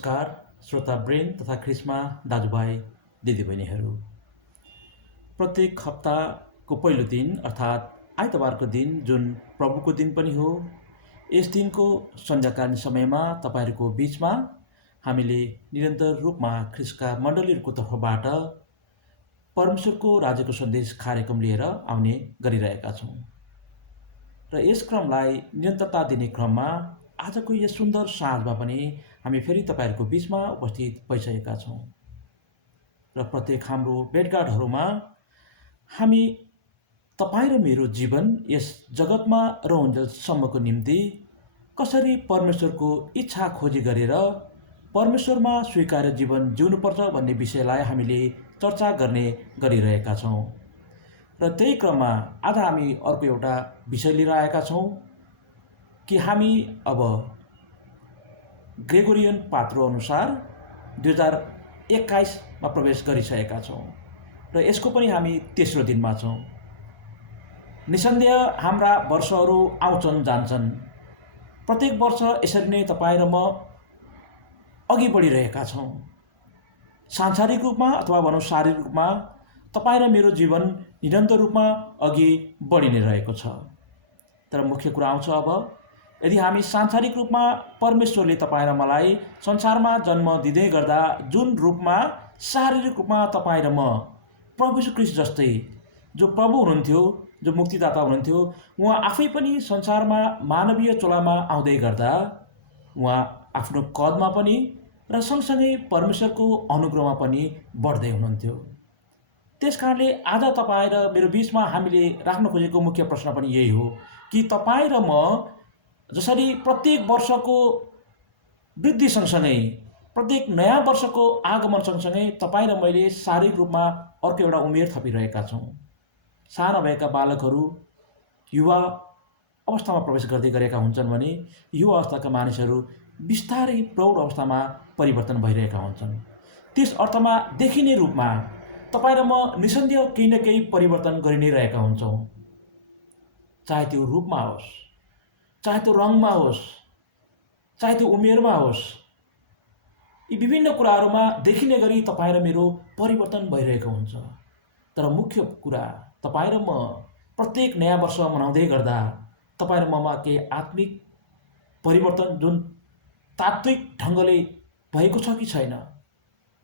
नमस्कार श्रोता ब्रेन तथा क्रिस्मा दाजुभाइ दिदीबहिनीहरू। प्रत्येक हप्ताको पहिलो दिन अर्थात् आइतबारको दिन जुन प्रभुको दिन पनि हो, यस दिनको सन्ध्याकालीन समयमा तपाईँहरूको बिचमा हामीले निरन्तर रूपमा ख्रिस्टका मण्डलीहरूको तर्फबाट परमेश्वरको राज्यको सन्देश कार्यक्रम लिएर आउने गरिरहेका छौँ र यस क्रमलाई निरन्तरता दिने क्रममा आजको यस सुन्दर साँझमा पनि हामी फेरि तपाईँहरूको बिचमा उपस्थित भइसकेका छौँ र प्रत्येक हाम्रो भेटघाटहरूमा हामी तपाईँ र मेरो जीवन यस जगतमा रहन्जेलसम्मको निम्ति कसरी परमेश्वरको इच्छा खोजी गरेर परमेश्वरमा स्वीकार्य जीवन जिउनुपर्छ भन्ने विषयलाई हामीले चर्चा गर्ने गरिरहेका छौँ र त्यही क्रममा आज हामी अर्को एउटा विषय लिएर आएका छौँ कि हामी अब ग्रेगोरियन पात्रो अनुसार 2021मा प्रवेश गरिसकेका छौँ र यसको पनि हामी तेस्रो दिनमा छौँ। निसन्देह हाम्रा वर्षहरू आउँछन् जान्छन्। प्रत्येक वर्ष यसरी नै तपाईँ र म अघि बढिरहेका छौँ। सांसारिक रूपमा अथवा भनौँ शारीरिक रूपमा तपाईँ र मेरो जीवन निरन्तर रूपमा अघि बढि नै रहेको छ। तर मुख्य कुरा आउँछ अब यदि हामी सांसारिक रूपमा परमेश्वरले तपाईँ र मलाई संसारमा जन्म दिँदै गर्दा जुन रूपमा शारीरिक रूपमा तपाईँ र म प्रभु यीशु ख्रीष्ट जस्तै जो प्रभु हुनुहुन्थ्यो, जो मुक्तिदाता हुनुहुन्थ्यो, उहाँ आफै पनि संसारमा मानवीय चोलामा आउँदै गर्दा उहाँ आफ्नो कदमा पनि र सँगसँगै परमेश्वरको अनुग्रहमा पनि बढ्दै हुनुहुन्थ्यो। त्यसकारणले आज तपाईँ र मेरो बिचमा हामीले राख्न खोजेको मुख्य प्रश्न पनि यही हो कि तपाईँ र म जसरी प्रत्येक वर्षको वृद्धि सँगसँगै प्रत्येक नयाँ वर्षको आगमन सँगसँगै तपाईँ र मैले शारीरिक रूपमा अर्को एउटा उमेर थपिरहेका छौँ। साना भएका बालकहरू युवा अवस्थामा प्रवेश गर्दै गरेका हुन्छन् भने युवा अवस्थाका मानिसहरू बिस्तारै प्रौढ अवस्थामा परिवर्तन भइरहेका हुन्छन्। त्यस अर्थमा देखिने रूपमा तपाईँ र म निसन्देह केही न केही परिवर्तन गरि नै रहेका हुन्छौँ। चाहे त्यो रूपमा होस्, चाहे त्यो रङमा होस्, चाहे त्यो उमेरमा होस्, यी विभिन्न कुराहरूमा देखिने गरी तपाईँ र मेरो परिवर्तन भइरहेको हुन्छ। तर मुख्य कुरा तपाईँ र म प्रत्येक नयाँ वर्ष मनाउँदै गर्दा तपाईँ र ममा केही आत्मिक परिवर्तन जुन तात्विक ढङ्गले भएको छ कि छैन,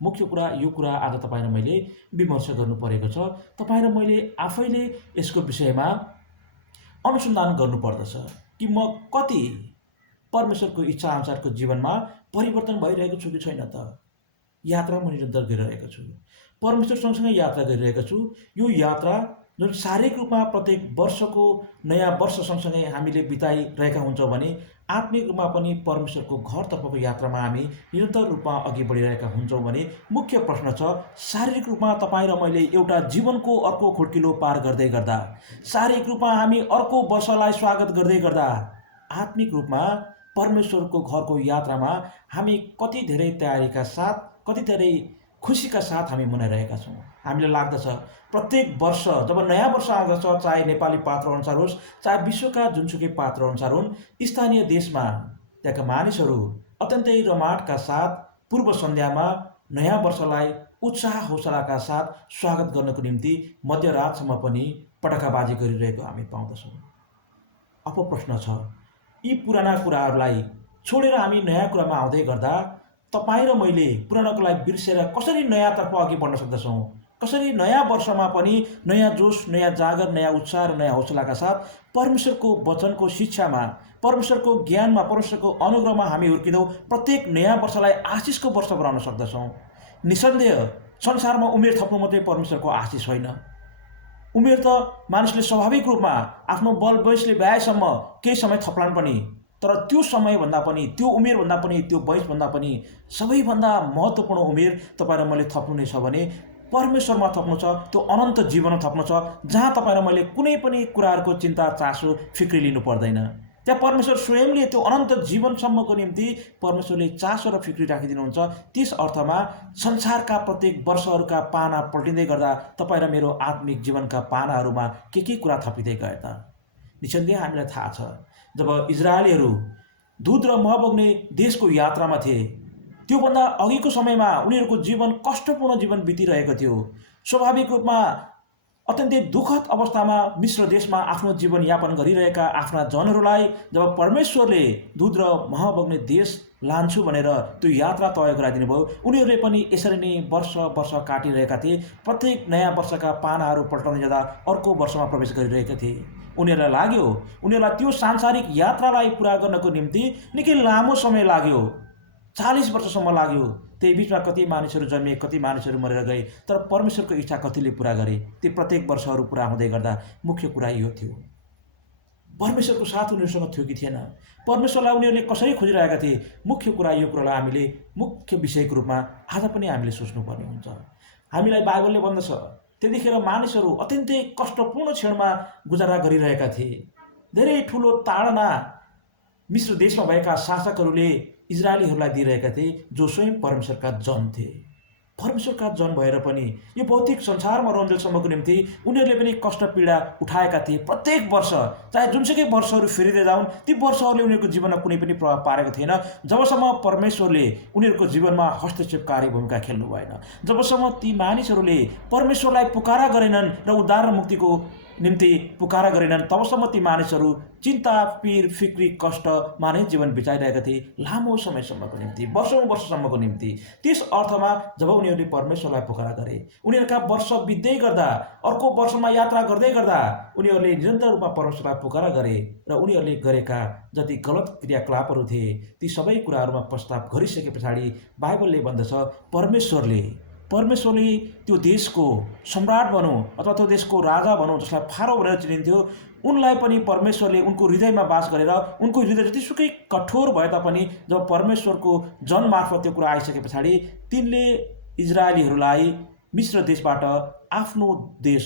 मुख्य कुरा यो कुरा आज तपाईँ र मैले विमर्श गर्नु परेको छ। तपाईँ र मैले आफैले यसको विषयमा अनुसन्धान गर्नुपर्दछ कि म कति परमेश्वरको इच्छा अनुसारको जीवनमा परिवर्तन भइरहेको छु कि छैन त। यात्रा म निरन्तर गरिरहेको छु, परमेश्वर सँगसँगै यात्रा गरिरहेको छु। यो यात्रा जुन शारीरिक रूपमा प्रत्येक वर्षको नयाँ वर्ष सँगसँगै हामीले बिताइरहेका हुन्छौँ भने आत्मिक रूपमा पनि परमेश्वरको घरतर्फको यात्रामा हामी निरन्तर रूपमा अघि बढिरहेका हुन्छौँ भने मुख्य प्रश्न छ, शारीरिक रूपमा तपाईँ र मैले एउटा जीवनको अर्को खुड्किलो पार गर्दै गर्दा, शारीरिक रूपमा हामी अर्को वर्षलाई स्वागत गर्दै गर्दा आत्मिक रूपमा परमेश्वरको घरको यात्रामा हामी कति धेरै तयारीका साथ, कति धेरै खुसीका साथ हामी मनाइरहेका छौँ। हामीलाई लाग्दछ प्रत्येक वर्ष जब नयाँ वर्ष आउँदछ, चाहे नेपाली पात्र अनुसार होस्, चाहे विश्वका जुनसुकै पात्र अनुसार हुन्, स्थानीय देशमा त्यहाँका मानिसहरू अत्यन्तै रमाटका साथ पूर्व सन्ध्यामा नयाँ वर्षलाई उत्साह हौसलाका साथ स्वागत गर्नको निम्ति मध्यरातसम्म पनि पटकाबाजी गरिरहेको हामी पाउँदछौँ। अब प्रश्न छ, यी पुराना कुराहरूलाई छोडेर हामी नयाँ कुरामा आउँदै गर्दा तपाईँ र मैले पुरानोलाई बिर्सेर कसरी नयाँतर्फ अघि बढ्न सक्दछौँ? कसरी नयाँ वर्षमा पनि नयाँ जोस, नयाँ जागर, नयाँ उत्साह र नयाँ हौसलाका साथ परमेश्वरको वचनको शिक्षामा, परमेश्वरको ज्ञानमा, परमेश्वरको अनुग्रहमा हामी हुर्किँदौ प्रत्येक नयाँ वर्षलाई आशिषको वर्ष बनाउन सक्दछौँ? निसन्देह संसारमा उमेर थप्नु मात्रै परमेश्वरको आशिष होइन। उमेर त मानिसले स्वाभाविक रूपमा आफ्नो बल वयसले भ्याएसम्म केही समय थप्लान् पनि, तर त्यो समयभन्दा पनि, त्यो उमेरभन्दा पनि, त्यो वयसभन्दा पनि सबैभन्दा महत्त्वपूर्ण उमेर तपाईँ र मैले थप्नु नै छ भने परमेश्वरमा थप्नु छ, त्यो अनन्त जीवनमा थप्नु छ, जहाँ तपाईँ र मैले कुनै पनि कुराहरूको चिन्ता, चासो, फिक्री लिनु पर्दैन। त्यहाँ परमेश्वर स्वयंले त्यो अनन्त जीवनसम्मको निम्ति परमेश्वरले चासो र फिक्री राखिदिनुहुन्छ। त्यस अर्थमा संसारका प्रत्येक वर्षहरूका पाना पल्टिँदै गर्दा तपाईँ र मेरो आत्मिक जीवनका पानाहरूमा के कुरा थपिँदै गए त? निसन्देह हामीलाई थाहा छ, जब इजरायलीहरू दूध र मह बग्ने देशको यात्रामा थिए, त्योभन्दा अघिको समयमा उनीहरूको जीवन कष्टपूर्ण जीवन बितिरहेको थियो। स्वाभाविक रूपमा अत्यन्तै दुःखद अवस्थामा मिश्र देशमा आफ्नो जीवनयापन गरिरहेका आफ्ना जनहरूलाई जब परमेश्वरले दूध र मह बग्ने देश लान्छु भनेर त्यो यात्रा तय गराइदिनु भयो, उनीहरूले पनि यसरी नै वर्ष वर्ष काटिरहेका थिए। प्रत्येक नयाँ वर्षका पानाहरू पल्टाउँदै जाँदा अर्को वर्षमा प्रवेश गरिरहेका थिए। उनीहरूलाई त्यो सांसारिक यात्रालाई पुरा गर्नको निम्ति निकै लामो समय लाग्यो, 40 वर्षसम्म लाग्यो। त्यही बिचमा कति मानिसहरू जन्मिए, कति मानिसहरू मरेर गए, तर परमेश्वरको इच्छा कतिले पुरा गरे। ती प्रत्येक वर्षहरू पुरा हुँदै गर्दा मुख्य कुरा यो थियो, परमेश्वरको साथ उनीहरूसँग थियो कि थिएन, परमेश्वरलाई उनीहरूले कसरी खोजिरहेका थिए। मुख्य कुरा यो कुरालाई हामीले मुख्य विषयको रूपमा आज पनि हामीले सोच्नुपर्ने हुन्छ। हामीलाई बाइबलले भन्दछ त्यतिखेर मानिसहरू अत्यन्तै कष्टपूर्ण क्षणमा गुजारा गरिरहेका थिए। धेरै ठुलो ताडना मिश्र देशमा भएका शासकहरूले इजरायलीहरूलाई दिइरहेका थिए, जो स्वयं परमेश्वरका जन थिए। परमेश्वरका जन भएर पनि यो भौतिक संसारमा रहन्जेलसम्मको निम्ति उनीहरूले पनि कष्ट पीडा उठाएका थिए। प्रत्येक वर्ष चाहे जुनसुकै वर्षहरू फेरिँदै जाउन्, ती वर्षहरूले उनीहरूको जीवनमा कुनै पनि प्रभाव पारेको थिएन, जबसम्म परमेश्वरले उनीहरूको जीवनमा हस्तक्षेपकारी भूमिका खेल्नु भएन। जबसम्म ती मानिसहरूले परमेश्वरलाई पुकारा गरेनन् र उद्धार र मुक्तिको निम्ति पुकारा गरेनन्, तबसम्म ती मानिसहरू चिन्ता, पीर, फिक्री, कष्टमा नै जीवन बिताइरहेका थिए, लामो समयसम्मको निम्ति, वर्षौँ वर्षसम्मको निम्ति। त्यस अर्थमा जब उनीहरूले परमेश्वरलाई पुकारा गरे, उनीहरूका वर्ष बित्दै गर्दा, अर्को वर्षमा यात्रा गर्दै गर्दा उनीहरूले निरन्तर रूपमा परमेश्वरलाई पुकारा गरे र उनीहरूले गरेका जति गलत क्रियाकलापहरू थिए ती सबै कुराहरूमा पश्चाताप गरिसके पछाडि बाइबलले भन्दछ परमेश्वरले त्यो देशको सम्राट भनौँ अथवा त्यो देशको राजा भनौँ, जसलाई फारो भनेर चिनिन्थ्यो, उनलाई पनि परमेश्वरले उनको हृदयमा वास गरेर उनको हृदय जतिसुकै कठोर भए तापनि जब परमेश्वरको जन मार्फत त्यो कुरा आइसके पछाडि तिनले इजरायलीहरूलाई मिश्र देशबाट आफ्नो देश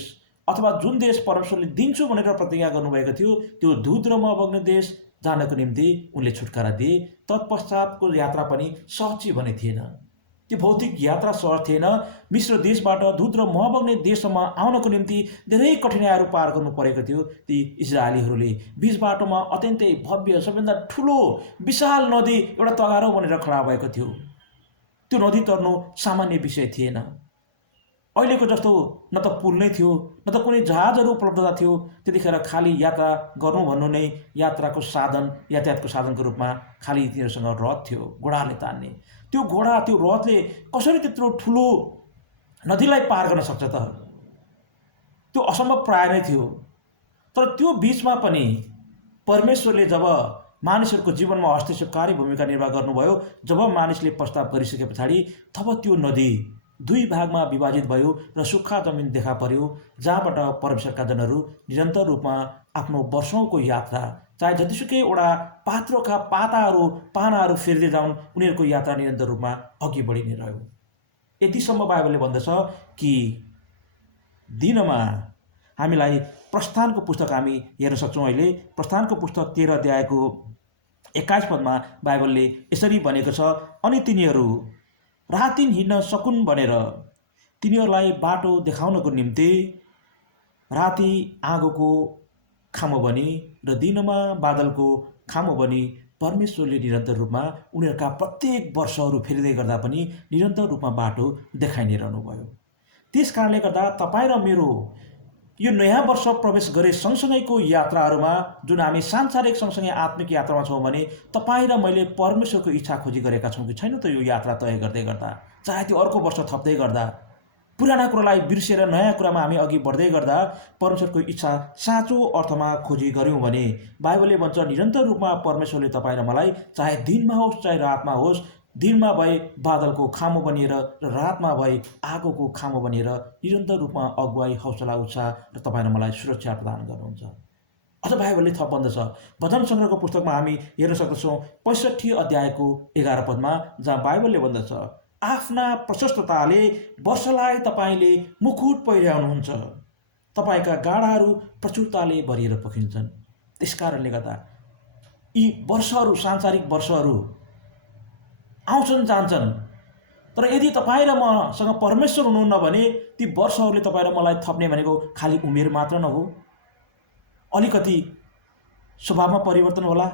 अथवा जुन देश परमेश्वरले दिन्छु भनेर प्रतिज्ञा गर्नुभएको थियो त्यो दूध र मह बग्ने देश जानको निम्ति उनले छुटकारा दिए। तत्पश्चातको यात्रा पनि सहज भने थिएन, त्यो भौतिक यात्रा सहज थिएन। मिश्र देशबाट दूध र मह बग्ने देशसम्म आउनको निम्ति धेरै कठिनाइहरू पार गर्नु परेको थियो। ती इजरायलीहरूले बीच बाटोमा अत्यन्तै भव्य, सबैभन्दा ठुलो विशाल नदी एउटा तगारो बनेर खडा भएको थियो। त्यो नदी तर्नु सामान्य विषय थिएन। अहिलेको जस्तो न त पुल नै थियो, न त कुनै जहाजहरू उपलब्धता थियो। त्यतिखेर खाली यात्रा गर्नु भन्नु नै यात्राको साधन, यातायातको साधनको रूपमा खाली तिनीहरूसँग रथ थियो, घोडाले तान्ने। त्यो घोडा, त्यो रथले कसरी त्यत्रो ठुलो नदीलाई पार गर्न सक्छ त? त्यो असम्भव प्राय नै थियो। तर त्यो बिचमा पनि परमेश्वरले जब मानिसहरूको जीवनमा हस्तक्षेपकारी भूमिका निर्वाह गर्नुभयो, जब मानिसले पश्चाताप गरिसके पछाडि तब त्यो नदी दुई भागमा विभाजित भयो र सुक्खा जमिन देखा पर्यो, जहाँबाट परमेश्वरका जनहरू निरन्तर रूपमा आफ्नो वर्षौँको यात्रा, चाहे जतिसुकैवटा पात्रोका पानाहरू फेर्दै जाउन्, उनीहरूको यात्रा निरन्तर रूपमा अघि बढी नै रह्यो। यतिसम्म बाइबलले भन्दछ कि दिनमा हामीलाई प्रस्थानको पुस्तक हामी हेर्न सक्छौँ। अहिले प्रस्थानको पुस्तक 13 अध्यायको 21 पदमा बाइबलले यसरी भनेको छ, अनि तिनीहरू रातदिन हिँड्न सकुन् भनेर तिनीहरूलाई बाटो देखाउनको निम्ति राति आगोको खामो बनी र दिनमा बादलको खामो बनी परमेश्वरले निरन्तर रूपमा उनीहरूका प्रत्येक वर्षहरू फेरिँदै गर्दा पनि निरन्तर रूपमा बाटो देखाइ नै रहनुभयो। त्यस कारणले गर्दा तपाईँ र मेरो यो नयाँ वर्ष प्रवेश गरे सँगसँगैको यात्राहरूमा जुन हामी सांसारिक सँगसँगै आत्मिक यात्रामा छौँ भने तपाईँ र मैले परमेश्वरको इच्छा खोजी गरेका छौँ कि छैन त? यो यात्रा तय गर्दै गर्दा, चाहे त्यो अर्को वर्ष थप्दै गर्दा, पुराना कुरालाई बिर्सेर नयाँ कुरामा हामी अघि बढ्दै गर्दा परमेश्वरको इच्छा साँचो अर्थमा खोजी गऱ्यौँ भने बाइबलले भन्छ निरन्तर रूपमा परमेश्वरले तपाईँ र मलाई चाहे दिनमा होस् चाहे रातमा होस्, दिनमा भए बादलको खामो बनिएर र रातमा भए आगोको खामो बनिएर निरन्तर रूपमा अगुवाई, हौसला, उत्साह र तपाईँ र मलाई सुरक्षा प्रदान गर्नुहुन्छ। अझ बाइबलले थप भन्दछ, भजन सङ्ग्रहको पुस्तकमा हामी हेर्न सक्दछौँ 65 अध्यायको 11 पदमा, जहाँ बाइबलले भन्दछ, आफ्ना प्रशस्तताले वर्षलाई तपाईँले मुकुट पहिर्याउनुहुन्छ, तपाईँका गाडाहरू प्रचुरताले भरिएर पोखिन्छन्। त्यस कारणले गर्दा यी वर्षहरू, सांसारिक वर्षहरू आउँछन् जान्छन्, तर यदि तपाईँ र मसँग परमेश्वर हुनुहुन्न भने ती वर्षहरूले तपाईँ र मलाई थप्ने भनेको खालि उमेर मात्र नहो, अलिकति स्वभावमा परिवर्तन होला,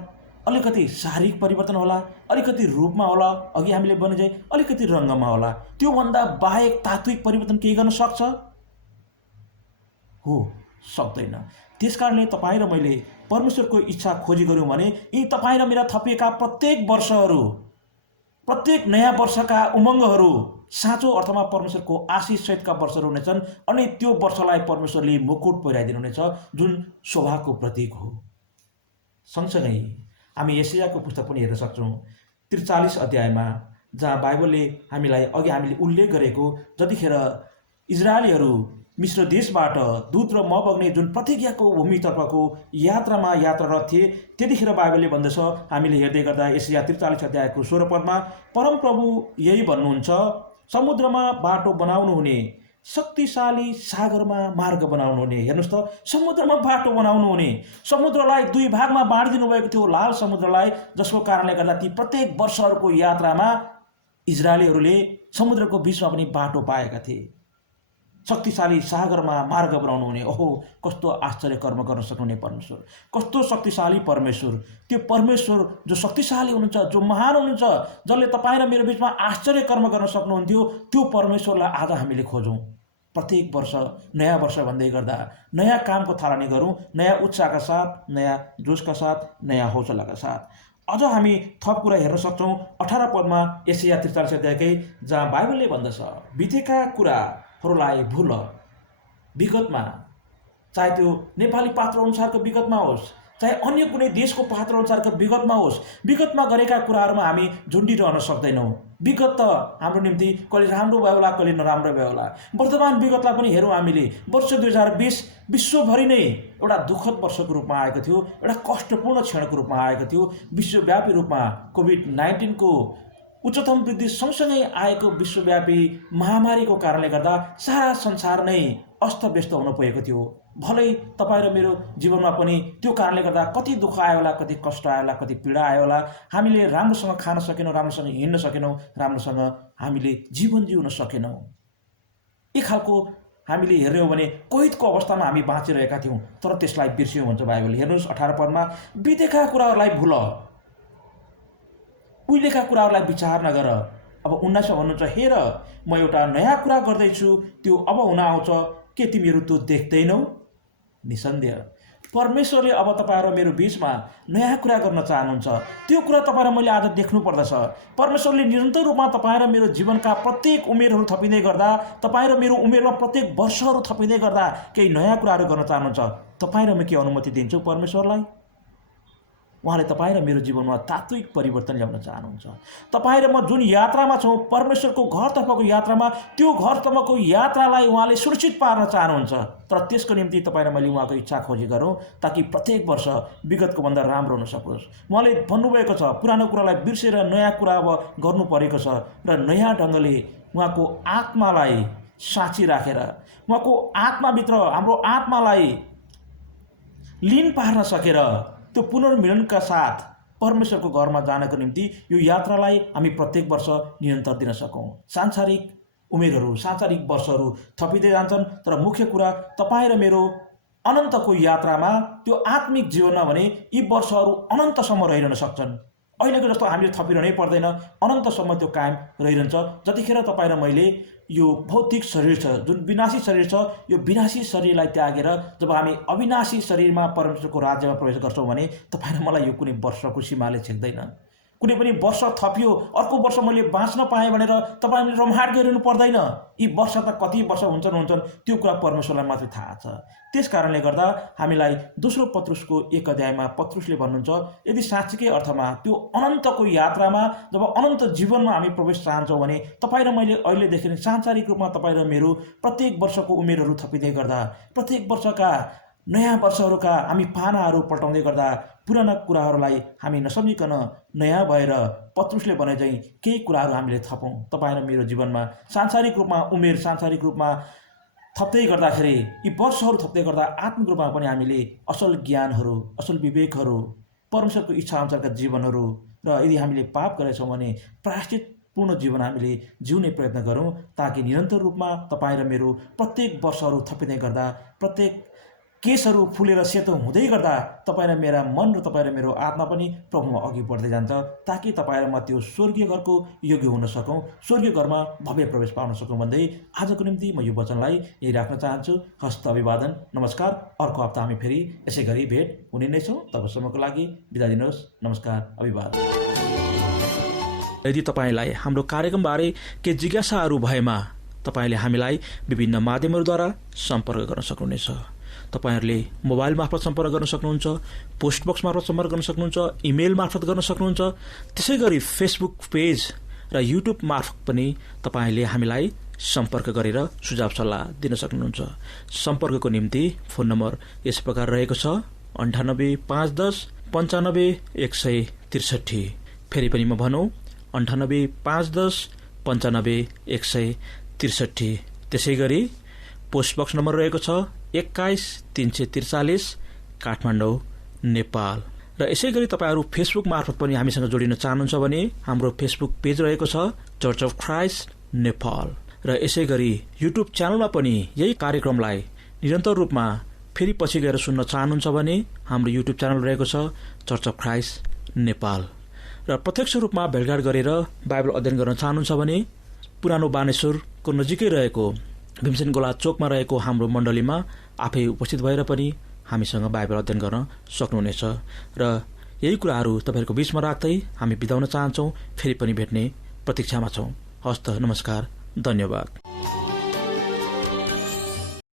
अलिकति शारीरिक परिवर्तन होला, अलिकति रूपमा होला, अघि हामीले भने चाहिँ अलिकति रङ्गमा होला। त्योभन्दा बाहेक तात्विक परिवर्तन केही गर्न सक्छ? हो, सक्दैन। त्यसकारणले तपाईँ र मैले परमेश्वरको इच्छा खोजी गऱ्यौँ भने यी तपाईँ र मेरा थपिएका प्रत्येक वर्षहरू, प्रत्येक नयाँ वर्षका उमङ्गहरू साँचो अर्थमा परमेश्वरको आशिष सहितका वर्षहरू हुनेछन्। अनि त्यो वर्षलाई परमेश्वरले मुकुट पहिराइदिनु हुनेछ, जुन शोभाको प्रतीक हो। सँगसँगै हामी यशायाको पुस्तक पनि हेर्न सक्छौँ 43 अध्यायमा, जहाँ बाइबलले हामीले उल्लेख गरेको जतिखेर इजरायलीहरू मिश्र देशबाट दूध र मह बग्ने जुन प्रतिज्ञाको भूमितर्फको यात्रामा यात्रारत थिए, त्यतिखेर बाइबलले भन्दछ, हामीले हेर्दै गर्दा यशाया 43 अध्यायको 16 पदमा, परमप्रभु यही भन्नुहुन्छ, समुद्रमा बाटो बनाउनु हुने, शक्तिशाली सागरमा मार्ग बनाउनु हुने। हेर्नुहोस् त, समुद्रमा बाटो बनाउनु हुने। समुद्रलाई दुई भागमा बाँडिदिनु भएको थियो, लाल समुद्रलाई, जसको कारणले गर्दा ती प्रत्येक वर्षहरूको यात्रामा इजरायलीहरूले समुद्रको बिचमा पनि बाटो पाएका थिए। शक्तिशाली सागरमा मार्ग बनाउनु हुने। ओहो, कस्तो आश्चर्य कर्म गर्न सक्नुहुने परमेश्वर, कस्तो शक्तिशाली परमेश्वर। त्यो परमेश्वर जो शक्तिशाली हुनुहुन्छ, जो महान हुनुहुन्छ, जसले तपाईँ र मेरो बिचमा आश्चर्य कर्म गर्न सक्नुहुन्थ्यो, त्यो परमेश्वरलाई आज हामीले खोजौँ। प्रत्येक वर्ष नयाँ वर्ष भन्दै गर्दा नयाँ कामको थालनी गरौँ, नयाँ उत्साहका साथ, नयाँ जोसका साथ, नयाँ हौसलाका साथ। अझ हामी थप कुरा हेर्न सक्छौँ 18 पदमा यशाया 43 अध्यायकै, जहाँ बाइबलले भन्दछ, बितेका कुराहरूलाई भुल। विगतमा, चाहे त्यो नेपाली पात्र अनुसारको विगतमा होस्, चाहे अन्य कुनै देशको पात्र अनुसारको विगतमा होस्, विगतमा गरेका कुराहरूमा हामी झुन्डिरहन सक्दैनौँ। विगत त हाम्रो निम्ति कहिले राम्रो भयो होला, कहिले नराम्रो भयो होला। वर्तमान विगतलाई पनि हेरौँ हामीले। वर्ष 2020 विश्वभरि नै एउटा दुःखद वर्षको रूपमा आएको थियो, एउटा कष्टपूर्ण क्षणको रूपमा आएको थियो। विश्वव्यापी रूपमा कोभिड-19 को उच्चतम वृद्धि सँगसँगै आएको विश्वव्यापी महामारीको कारणले गर्दा सारा संसार नै अस्तव्यस्त हुन पुगेको थियो। भलै तपाईँ र मेरो जीवनमा पनि त्यो कारणले गर्दा कति दुःख आयो होला, कति कष्ट आयो होला, कति पीडा आयो होला। हामीले राम्रोसँग खान सकेनौँ, राम्रोसँग हिँड्न सकेनौँ, राम्रोसँग हामीले जीवन जिउन सकेनौँ। एक खालको हामीले हेर्ने हो भने कोहितको अवस्थामा हामी बाँचिरहेका थियौँ, तर त्यसलाई बिर्स्यौँ भन्छ बाइबल। हेर्नुहोस् 18 पदमा, बितेका कुराहरूलाई भुल, उहिलेका कुराहरूलाई विचार नगर। अब 19 भन्नुहुन्छ, हेर म एउटा नयाँ कुरा गर्दैछु, त्यो अब हुन आउँछ, के तिमीहरू त्यो देख्दैनौ? निसन्देह परमेश्वरले अब तपाईँ र मेरो बिचमा नयाँ कुरा गर्न चाहनुहुन्छ। त्यो कुरा तपाईँ र मैले आज देख्नु पर्दछ। परमेश्वरले निरन्तर रूपमा तपाईँ र मेरो जीवनका प्रत्येक उमेरहरू थपिँदै गर्दा, तपाईँ र मेरो उमेरमा प्रत्येक वर्षहरू थपिँदै गर्दा केही नयाँ कुराहरू गर्न चाहनुहुन्छ। तपाईँ र म के अनुमति दिन्छौँ परमेश्वरलाई? उहाँले तपाईँ र मेरो जीवनमा तात्विक परिवर्तन ल्याउन चाहनुहुन्छ। तपाईँ र म जुन यात्रामा छौँ, परमेश्वरको घरतर्फको यात्रामा, त्यो घरतर्फको यात्रालाई उहाँले सुरक्षित पार्न चाहनुहुन्छ। तर त्यसको निम्ति तपाईँ र मैले उहाँको इच्छा खोजी गरौँ, ताकि प्रत्येक वर्ष विगतको भन्दा राम्रो हुन सकोस्। उहाँले भन्नुभएको छ, पुरानो कुरालाई बिर्सेर नयाँ कुरा अब गर्नु परेको छ, र नयाँ ढङ्गले उहाँको आत्मालाई साँची राखेर, उहाँको आत्माभित्र हाम्रो आत्मालाई लीन पार्न सकेर त्यो पुनर्मिलनका साथ परमेश्वरको घरमा जानको निम्ति यो यात्रालाई हामी प्रत्येक वर्ष निरन्तर दिन सकौँ। सांसारिक उमेरहरू, सांसारिक वर्षहरू थपिँदै जान्छन्, तर मुख्य कुरा तपाईँ र मेरो अनन्तको यात्रामा, त्यो आत्मिक जीवनमा भने यी वर्षहरू अनन्तसम्म रहिरहन सक्छन्। अहिलेको जस्तो हामीले थपिरहनै पर्दैन, अनन्तसम्म त्यो कायम रहिरहन्छ। जतिखेर तपाईँ र मैले यो भौतिक शरीर छ, जुन विनाशी शरीर छ, यो विनाशी शरीरलाई त्यागेर जब हामी अविनाशी शरीरमा परमेश्वरको राज्यमा प्रवेश गर्छौँ भने तपाईँ र मलाई यो कुनै वर्षको सीमाले छेक्दैन। कुनै पनि वर्ष थपियो, अर्को वर्ष मैले बाँच्न पाएँ भनेर तपाईँले रमाहाट गरिरहनु पर्दैन। यी वर्ष त कति वर्ष हुन्छन् त्यो कुरा परमेश्वरलाई मात्रै थाहा छ। त्यस कारणले गर्दा हामीलाई दोस्रो पत्रुसको 1 अध्यायमा पत्रुसले भन्नुहुन्छ, यदि साँच्चीकै अर्थमा त्यो अनन्तको यात्रामा, जब अनन्त जीवनमा हामी प्रवेश चाहन्छौँ भने तपाईँ र मैले अहिलेदेखि सांसारिक रूपमा तपाईँ र मेरो प्रत्येक वर्षको उमेरहरू थपिँदै गर्दा, प्रत्येक वर्षका नयाँ वर्षहरूका हामी पानाहरू पल्टाउँदै गर्दा पुराना कुराहरूलाई हामी नसम्झिकन नयाँ भएर पत्रुसले भने चाहिँ केही कुराहरू हामीले थपौँ। तपाईँ र मेरो जीवनमा सांसारिक रूपमा उमेर, सांसारिक रूपमा थप्दै गर्दाखेरि, यी वर्षहरू थप्दै गर्दा आत्मिक रूपमा पनि हामीले असल ज्ञानहरू, असल विवेकहरू, परमेश्वरको इच्छा अनुसारका जीवनहरू, र यदि हामीले पाप गरेछौँ भने प्रायश्चितपूर्ण जीवन हामीले जिउने प्रयत्न गरौँ, ताकि निरन्तर रूपमा तपाईँ र मेरो प्रत्येक वर्षहरू थपिँदै गर्दा, प्रत्येक केसहरू फुलेर सेतो हुँदै गर्दा तपाईँ र मेरा मन र तपाईँ र मेरो आत्मा पनि प्रभुमा अघि बढ्दै जान्छ, ताकि तपाईँ र म त्यो स्वर्गीय घरको योग्य हुन सकौँ, स्वर्गीय घरमा भव्य प्रवेश पाउन सकौँ भन्दै आजको निम्ति म यो वचनलाई यही राख्न चाहन्छु। हस्त अभिवादन, नमस्कार। अर्को हप्ता हामी फेरि यसै गरी भेट हुने नै छौँ। तबसम्मको लागि बिदा दिनुहोस्। नमस्कार, अभिवादन। यदि तपाईँलाई हाम्रो कार्यक्रमबारे के जिज्ञासाहरू भएमा तपाईँले हामीलाई विभिन्न माध्यमहरूद्वारा सम्पर्क गर्न सक्नुहुनेछ। तपाईँहरूले मोबाइल मार्फत सम्पर्क गर्न सक्नुहुन्छ, पोस्ट बक्स मार्फत सम्पर्क गर्न सक्नुहुन्छ, इमेल मार्फत गर्न सक्नुहुन्छ। त्यसै गरी फेसबुक पेज र युट्युब मार्फत पनि तपाईँले हामीलाई सम्पर्क गरेर सुझाव सल्लाह दिन सक्नुहुन्छ। सम्पर्कको निम्ति फोन नम्बर यस प्रकार रहेको छ 98 510 95 163। फेरि पनि म भनौँ 98 510 95 163। त्यसै गरी पोस्ट बक्स नम्बर रहेको छ 21 343 काठमाडौँ, नेपाल। र यसै गरी तपाईँहरू फेसबुक मार्फत पनि हामीसँग जोडिन चाहनुहुन्छ भने हाम्रो फेसबुक पेज रहेको छ चर्च अफ क्राइस्ट नेपाल। र यसै गरी युट्युब च्यानलमा पनि यही कार्यक्रमलाई निरन्तर रूपमा फेरि पछि गएर सुन्न चाहनुहुन्छ भने हाम्रो युट्युब च्यानल रहेको छ चर्च अफ क्राइस्ट नेपाल। र प्रत्यक्ष रूपमा भेटघाट गरेर बाइबल अध्ययन गर्न चाहनुहुन्छ भने पुरानो बानेश्वरको नजिकै रहेको भीमसेन गोला चोकमा रहेको हाम्रो मण्डलीमा आफै उपस्थित भएर पनि हामीसँग बाइबल अध्ययन गर्न सक्नुहुनेछ। र यही कुराहरू तपाईँहरूको बीचमा राख्दै हामी बिताउन चाहन्छौँ। फेरि पनि भेट्ने प्रतीक्षामा छौँ। हस्त, नमस्कार, धन्यवाद।